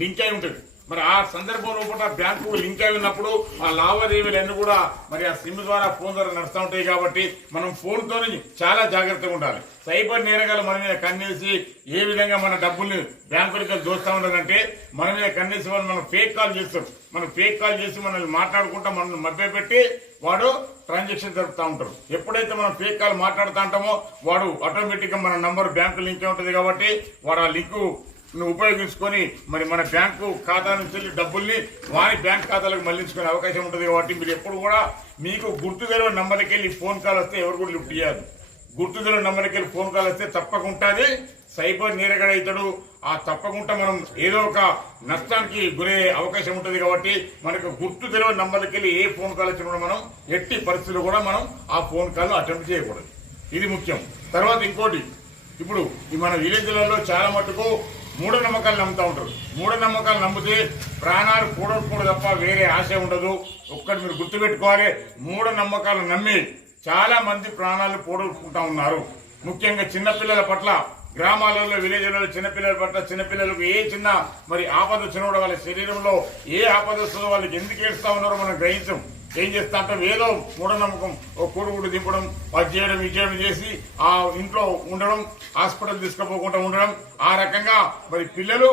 Link అయి ఉంటుంది. మరి ఆ సందర్భంలో కూడా బ్యాంకు లింక్ అయి ఉన్నప్పుడు ఆ లావాదేవీలన్నీ కూడా మరి ఆ సిమ్ ద్వారా ఫోన్ ద్వారా నడుస్తూ ఉంటాయి. కాబట్టి మనం ఫోన్తో చాలా జాగ్రత్తగా ఉండాలి. సైబర్ నేరగాలు మన మీద కన్నేసి ఏ విధంగా మన డబ్బుల్ని బ్యాంకులకి దోస్తూ ఉండదంటే మన మీద కన్నేసి వాళ్ళు మనం ఫేక్ కాల్ చేస్తారు. మనం ఫేక్ కాల్ చేసి మనల్ని మాట్లాడుకుంటా మనల్ని మభ్యపెట్టి వాడు ట్రాన్సాక్షన్ జరుపుతూ ఉంటారు. ఎప్పుడైతే మనం ఫేక్ కాల్ మాట్లాడుతూ ఉంటామో వాడు ఆటోమేటిక్ గా మన నంబర్ బ్యాంకు లింక్ ఉంటుంది. కాబట్టి వాడు ఆ లింకు ఉపయోగించుకొని మరి మన బ్యాంకు ఖాతా నుంచి డబ్బుల్ని వారి బ్యాంక్ ఖాతాలకు మళ్లించుకునే అవకాశం ఉంటుంది. కాబట్టి మీరు ఎప్పుడు కూడా మీకు గుర్తు తెలియని నంబర్కి వెళ్ళి ఫోన్ కాల్ వస్తే ఎవరు కూడా లిఫ్ట్ చేయదు. గుర్తు తెలియని నంబర్కి వెళ్ళి ఫోన్ కాల్ వస్తే తప్పకుండా సైబర్ నేరగాడు అవుతాడు. ఆ తప్పకుండా మనం ఏదో ఒక నష్టానికి గురయ్యే అవకాశం ఉంటుంది. కాబట్టి మనకు గుర్తు తెలియని నంబర్కి వెళ్ళి ఏ ఫోన్ కాల్ వచ్చినా కూడా మనం ఎట్టి పరిస్థితుల్లో కూడా మనం ఆ ఫోన్ కాల్ అటెంప్ట్ చేయకూడదు. ఇది ముఖ్యం. తర్వాత ఇంకోటి, ఇప్పుడు మన విలేజ్లలో చాలా మటుకు మూఢనమ్మకాలు నమ్ముతూ ఉంటారు. మూఢనమ్మకాలు నమ్మితే ప్రాణాలు కూడకూడదు తప్ప వేరే ఆశ ఉండదు. ఒక్కటి మీరు గుర్తుపెట్టుకోవాలి, మూఢనమ్మకాలు నమ్మి చాలా మంది ప్రాణాలు పోగొట్టుకుంటా ఉన్నారు. ముఖ్యంగా చిన్నపిల్లల పట్ల గ్రామాలలో విలేజ్లలో చిన్నపిల్లల పట్ల చిన్నపిల్లలకు ఏ చిన్న మరి ఆపద వచ్చినప్పుడు వాళ్ళ శరీరంలో ఏ ఆపద వస్తుందో వాళ్ళకి ఎందుకు ఏడుస్తా ఉన్నారో మనం గ్రహించం. ఏం చేస్తా అంటే ఏదో మూఢనమ్మకం ఓ కూడుగుడు దింపడం అది చేయడం ఇది చేయడం చేసి ఆ ఇంట్లో ఉండడం, హాస్పిటల్ తీసుకుపోకుండా ఉండడం, ఆ రకంగా మరి పిల్లలు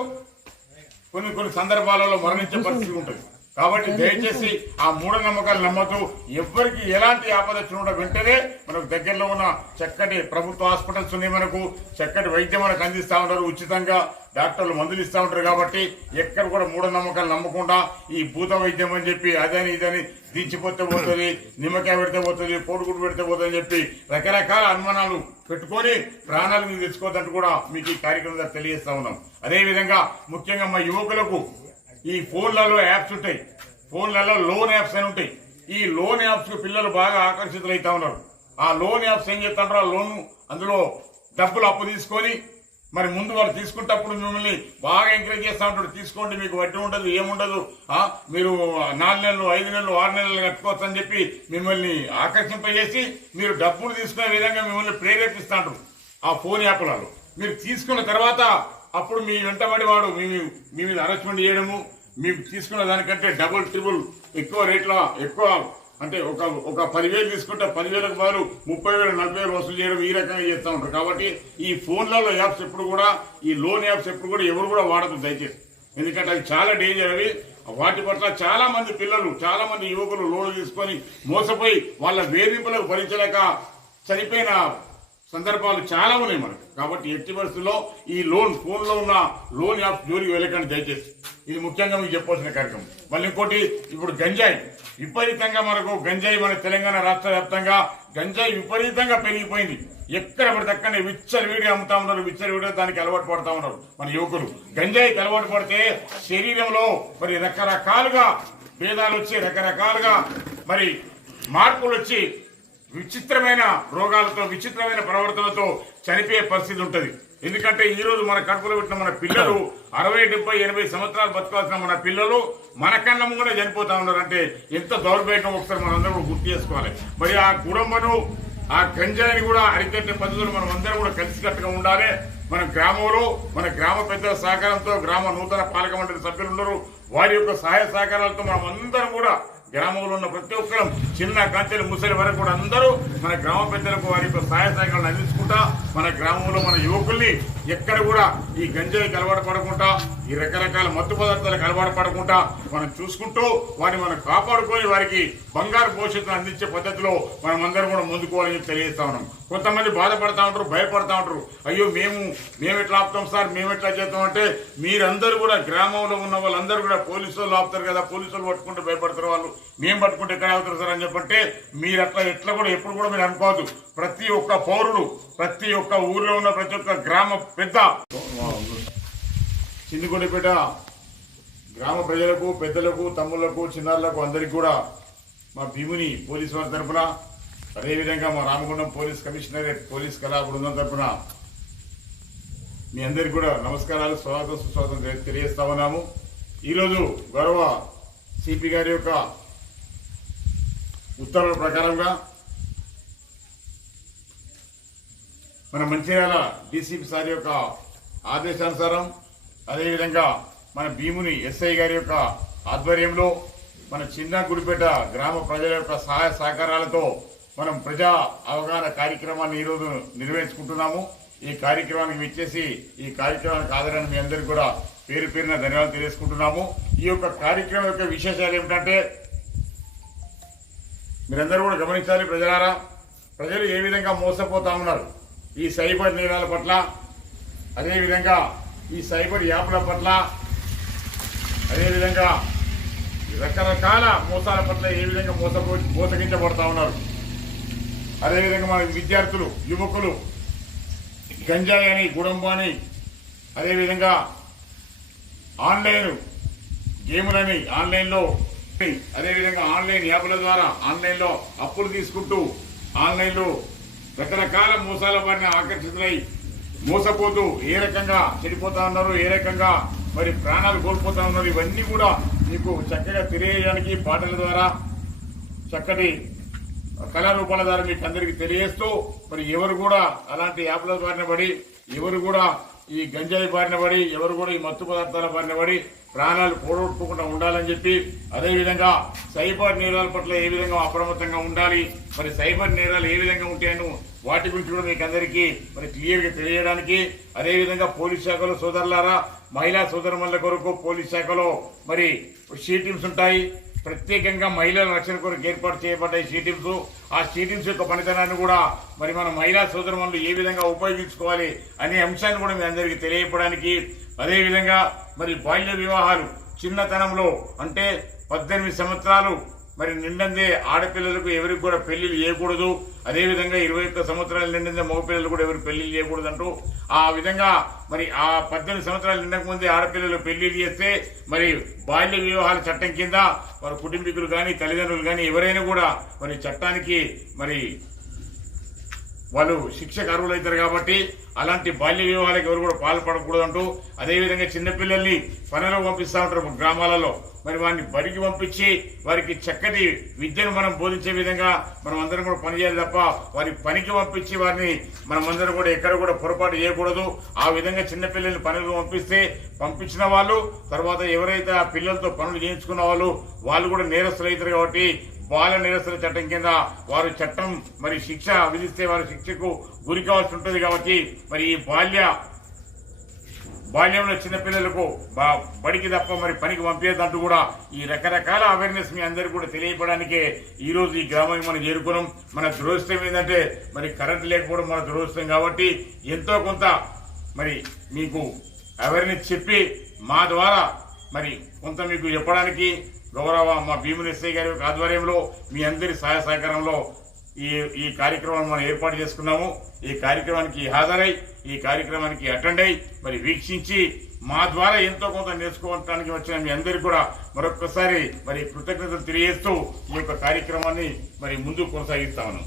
కొన్ని సందర్భాలలో మరణించే పరిస్థితి ఉంటుంది. కాబట్టి దయచేసి ఆ మూఢనమ్మకాలు నమ్మద్దు. ఎవరికి ఎలాంటి ఆపద వచ్చినా వెంటనే మనకు దగ్గరలో ఉన్న చక్కటి ప్రభుత్వ హాస్పిటల్స్ ఉన్నాయి, మనకు చక్కటి వైద్యం మనకు అందిస్తూ ఉంటారు. ఉచితంగా డాక్టర్లు మందులు ఇస్తూ ఉంటారు. కాబట్టి ఎక్కడ కూడా మూఢనమ్మకాలు నమ్మకుండా ఈ భూత వైద్యం అని చెప్పి అదని ఇదని దించిపోతే పోతుంది, నిమ్మకాయ పెడితే పోతుంది, కోడిగుడ్డు పెడితే పోతుంది అని చెప్పి రకరకాల అనుమానాలు పెట్టుకొని ప్రాణాలు మీకు తెచ్చుకోవద్దంటూ కూడా మీకు ఈ కార్యక్రమం తెలియజేస్తా ఉన్నాం. అదేవిధంగా ముఖ్యంగా మా యువకులకు ఈ ఫోన్లలో యాప్స్ ఉంటాయి, ఫోన్లలో లోన్ యాప్స్ అని ఉంటాయి. ఈ లోన్ యాప్స్ కు పిల్లలు బాగా ఆకర్షితులు అవుతా ఉన్నారు. ఆ లోన్ యాప్స్ ఏం చేస్తుంటారు, ఆ లోన్ అందులో డబ్బులు అప్పు తీసుకొని మరి ముందు వాళ్ళు తీసుకుంటప్పుడు మిమ్మల్ని బాగా ఎంకరేజ్ చేస్తూ ఉంటాడు. తీసుకోండి, మీకు వడ్డీ ఉండదు, ఏముండదు, మీరు 4 నెలలు 5 నెలలు 6 నెలలు కట్టుకోవచ్చు అని చెప్పి మిమ్మల్ని ఆకర్షింపజేసి మీరు డబ్బులు తీసుకునే విధంగా మిమ్మల్ని ప్రేరేపిస్తాంటారు ఆ ఫోన్ యాప్లలో. మీరు తీసుకున్న తర్వాత అప్పుడు మీ వెంటబడి వాడు మీ మీద అరెస్ట్మెంట్ చేయడము, మీకు తీసుకున్న దానికంటే డబుల్ ట్రిపుల్ ఎక్కువ రేట్లో ఎక్కువ అంటే ఒక 10,000 తీసుకుంటే 10,000కు బదులు 30,000 40,000 వసూలు చేయడం ఈ రకంగా చేస్తూ ఉంటారు. కాబట్టి ఈ ఫోన్లలో యాప్స్ ఎప్పుడు కూడా ఈ లోన్ యాప్స్ ఎప్పుడు కూడా ఎవరు కూడా వాడదు దయచేసి. ఎందుకంటే అది చాలా డేంజర్. అవి వాటి పట్ల చాలా మంది పిల్లలు చాలా మంది యువకులు లోన్లు తీసుకొని మోసపోయి వాళ్ళ వేధింపులకు భరించలేక చనిపోయిన సందర్భాలు చాలా ఉన్నాయి మనకు. కాబట్టి ఎట్టి పరిస్థితుల్లో ఈ ఫోన్లో ఉన్న లోన్ యాప్స్ జోలికి వెళ్ళకండి దయచేసి. ఇది ముఖ్యంగా మీకు చెప్పాల్సిన కార్యక్రమం. మళ్ళీ ఇంకోటి, ఇప్పుడు గంజాయి విపరీతంగా మనకు గంజాయి మన తెలంగాణ రాష్ట్ర వ్యాప్తంగా గంజాయి విపరీతంగా పెరిగిపోయింది. ఎక్కడ పడితే అక్కడనే విచ్చలవిడిగా అమ్ముతా ఉన్నారు, విచ్చలవిడిగా దానికి అలవాటు పడతా ఉన్నారు మన యువకులు. గంజాయికి అలవాటు పడితే శరీరంలో మరి రకరకాలుగా భేదాలు వచ్చి రకరకాలుగా మరి మార్పులు వచ్చి విచిత్రమైన రోగాలతో విచిత్రమైన ప్రవర్తనతో చనిపోయే పరిస్థితి ఉంటుంది. ఎందుకంటే ఈ రోజు మన కడుపులో పెట్టిన మన పిల్లలు 60, 70, 80 సంవత్సరాలు బతకాల్సిన మన పిల్లలు మన కన్నం కూడా చనిపోతా ఉన్నారంటే ఎంత దౌర్భాగ్యం ఒకసారి మనందరం కూడా గుర్తు చేసుకోవాలి. మరి ఆ కుటుంబను ఆ గంజాయిని కూడా అరికట్టే పద్ధతులు మనం అందరం కూడా కలిసికట్టుగా ఉండాలి. మన గ్రామంలో మన గ్రామ పెద్దల సహకారంతో గ్రామ నూతన పాలక మండలి సభ్యులు ఉన్నారు, వారి యొక్క సహాయ సహకారాలతో మనం అందరం కూడా గ్రామంలో ఉన్న ప్రతి ఒక్కరం చిన్న కంచెలు ముసలి వరకు కూడా అందరూ మన గ్రామ పెద్దలకు వారి యొక్క సహాయ సహకారాలను అందించుకుంటా మన గ్రామంలో మన యువకుల్ని ఎక్కడ కూడా ఈ గంజాయికి అలవాటు పడకుండా ఈ రకరకాల మత్తు పదార్థాలకు అలవాటు పడకుండా మనం చూసుకుంటూ వారిని మనం కాపాడుకొని వారికి బంగారు భవిష్యత్తును అందించే పద్ధతిలో మనం అందరం కూడా ముందుకోవాలని తెలియజేస్తా ఉన్నాం. కొంతమంది బాధపడతా ఉంటారు, భయపడతా ఉంటారు. అయ్యో మేము ఎట్లా ఆపుతాం సార్, మేము ఎట్లా చేస్తాం అంటే మీరందరూ కూడా గ్రామంలో ఉన్న వాళ్ళందరూ కూడా పోలీసు వాళ్ళు ఆపుతారు కదా, పోలీసు వాళ్ళు పట్టుకుంటే భయపడతారు, వాళ్ళు మేము పట్టుకుంటే ఎక్కడ అవుతారు సార్ అని చెప్పంటే మీరు ఎట్లా కూడా ఎప్పుడు కూడా మీరు అనుకోవద్దు. ప్రతి ఒక్క పౌరుడు ప్రతి ఒక్క ఊర్లో ఉన్న ప్రతి ఒక్క గ్రామ పెద్ద చిందుకొండపేట గ్రామ ప్రజలకు పెద్దలకు తమ్ముళ్లకు చిన్నారులకు అందరికీ కూడా మా భీముని పోలీసు వారి తరఫున అదేవిధంగా మా రామగుండం పోలీస్ కమిషనరేట్ పోలీస్ కళా బృందం తరఫున మీ అందరికీ కూడా నమస్కారాలు, స్వాగతం సుస్వాగతం తెలియజేస్తా ఉన్నాము. ఈరోజు గౌరవ సిపి గారి యొక్క ఉత్తర్వుల ప్రకారంగా మన మంచిర్యాల డీసీపీ సార్ యొక్క ఆదేశానుసారం అదేవిధంగా మన భీముని ఎస్ఐ గారి యొక్క ఆధ్వర్యంలో మన చిన్న గుడిపేట గ్రామ ప్రజల యొక్క సహాయ సహకారాలతో మనం ప్రజా అవగాహన కార్యక్రమాన్ని ఈరోజు నిర్వహించుకుంటున్నాము. ఈ కార్యక్రమానికి విచ్చేసి ఈ కార్యక్రమానికి హాజరైన మీ అందరికీ కూడా పేరు పేరున ధన్యవాదాలు తెలియజేసుకుంటున్నాము. ఈ యొక్క కార్యక్రమం యొక్క విశేషాలు ఏమిటంటే మీరందరూ కూడా గమనించాలి ప్రజలారా. ప్రజలు ఏ విధంగా మోసపోతా ఉన్నారు ఈ సైబర్ నేరాల పట్ల, అదేవిధంగా ఈ సైబర్ యాప్ల పట్ల, అదేవిధంగా రకరకాల మోసాల పట్ల ఏ విధంగా మోసగించబడతా ఉన్నారు. అదేవిధంగా మన విద్యార్థులు, యువకులు గంజాయి అని, గుడంబాని, అదేవిధంగా ఆన్లైన్ గేములని, ఆన్లైన్లో అదేవిధంగా ఆన్లైన్ యాప్ల ద్వారా ఆన్లైన్లో అప్పులు తీసుకుంటూ ఆన్లైన్లో రకరకాల మోసాల బారిన ఆకర్షితులై మోసపోతూ ఏ రకంగా చెడిపోతా ఉన్నారు, ఏ రకంగా మరి ప్రాణాలు కోల్పోతా ఉన్నారు, ఇవన్నీ కూడా మీకు చక్కగా తెలియజేయడానికి పాటల ద్వారా, చక్కటి కళారూపాల ద్వారా మీకు అందరికీ తెలియజేస్తూ మరి ఎవరు కూడా అలాంటి యాప్ల బారిన పడి, ఎవరు కూడా ఈ గంజాయి బారిన పడి, ఎవరు కూడా ఈ మత్తు పదార్థాల బారిన పడి ప్రాణాలు పోగొట్టుకోకుండా ఉండాలని చెప్పి, అదేవిధంగా సైబర్ నేరాల పట్ల ఏ విధంగా అప్రమత్తంగా ఉండాలి, మరి సైబర్ నేరాలు ఏ విధంగా ఉంటాయని వాటి గురించి కూడా మీకు అందరికీ మరి క్లియర్గా తెలియజేయడానికి, అదేవిధంగా పోలీస్ శాఖలో సోదరులారా, మహిళా సోదరుల కొరకు పోలీస్ శాఖలో మరి షీ టీమ్స్ ఉంటాయి. ప్రత్యేకంగా మహిళల రక్షణ కొరకు ఏర్పాటు చేయబడ్డాయి షీ టీమ్స్. ఆ షీ టీమ్స్ యొక్క పనితనాన్ని కూడా మరి మన మహిళా సోదరులు ఏ విధంగా ఉపయోగించుకోవాలి అనే అంశాన్ని కూడా మీ అందరికీ తెలియపడానికి, అదేవిధంగా మరి బాల్య వివాహాలు చిన్నతనంలో అంటే 18 సంవత్సరాలు మరి నిండందే ఆడపిల్లలకు ఎవరికి కూడా పెళ్లిళ్ళు చేయకూడదు, అదేవిధంగా 21 సంవత్సరాలు నిండిందే మగపిల్లలు కూడా ఎవరికి పెళ్లిళ్ళు చేయకూడదు అంటూ ఆ విధంగా మరి ఆ 18 సంవత్సరాలు నిండక ముందే ఆడపిల్లలు పెళ్లిళ్ళు చేస్తే మరి బాల్య వివాహాల చట్టం కింద వారి కుటుంబీకులు కానీ తల్లిదండ్రులు కానీ ఎవరైనా కూడా మరి చట్టానికి మరి వాళ్ళు శిక్షకు అర్హులవుతారు. కాబట్టి అలాంటి బాల్య వివాహాలకు ఎవరు కూడా పాల్పడకూడదు అంటూ, అదేవిధంగా చిన్నపిల్లల్ని పనులకు పంపిస్తూ ఉంటారు గ్రామాలలో, మరి వారిని బడికి పంపించి వారికి చక్కటి విద్యను మనం బోధించే విధంగా మనం అందరం కూడా పనిచేయాలి తప్ప వారి పనికి పంపించి వారిని మనం అందరం కూడా ఎక్కడ కూడా పొరపాటు చేయకూడదు. ఆ విధంగా చిన్నపిల్లల్ని పనులకు పంపించిన వాళ్ళు తర్వాత ఎవరైతే ఆ పిల్లలతో పనులు చేయించుకున్న వాళ్ళు కూడా నేరస్తులు అవుతారు. కాబట్టి బాల నిరసన చట్టం కింద వారు చట్టం మరి శిక్ష విధిస్తే వారు శిక్షకు గురి కావాల్సి ఉంటుంది. కాబట్టి మరి ఈ బాల్యంలో చిన్నపిల్లలకు బడికి తప్ప మరి పనికి పంపేదంటూ కూడా ఈ రకరకాల అవేర్నెస్ మీ అందరికీ కూడా తెలియపడానికే ఈ రోజు ఈ గ్రామానికి మనం చేరుకున్నాం. మన దురదృష్టం ఏంటంటే మరి కరెంట్ లేకపోవడం మన దురదృష్టం. కాబట్టి ఎంతో కొంత మరి మీకు అవేర్నెస్ చెప్పి మా ద్వారా మరి కొంత మీకు చెప్పడానికి గౌరవ మా భీముని ఎస్ఐ గారి ఆధ్వర్యంలో మీ అందరి సహాయ సహకారంలో ఈ కార్యక్రమాన్ని మనం ఏర్పాటు చేసుకున్నాము. ఈ కార్యక్రమానికి హాజరై ఈ కార్యక్రమానికి అటెండ్ అయి మరి వీక్షించి మా ద్వారా ఎంతో కొంత నేర్చుకోవడానికి వచ్చిన మీ అందరికీ కూడా మరొకసారి మరి కృతజ్ఞతలు తెలియజేస్తూ ఈ యొక్క కార్యక్రమాన్ని మరి ముందుకు కొనసాగిస్తామను.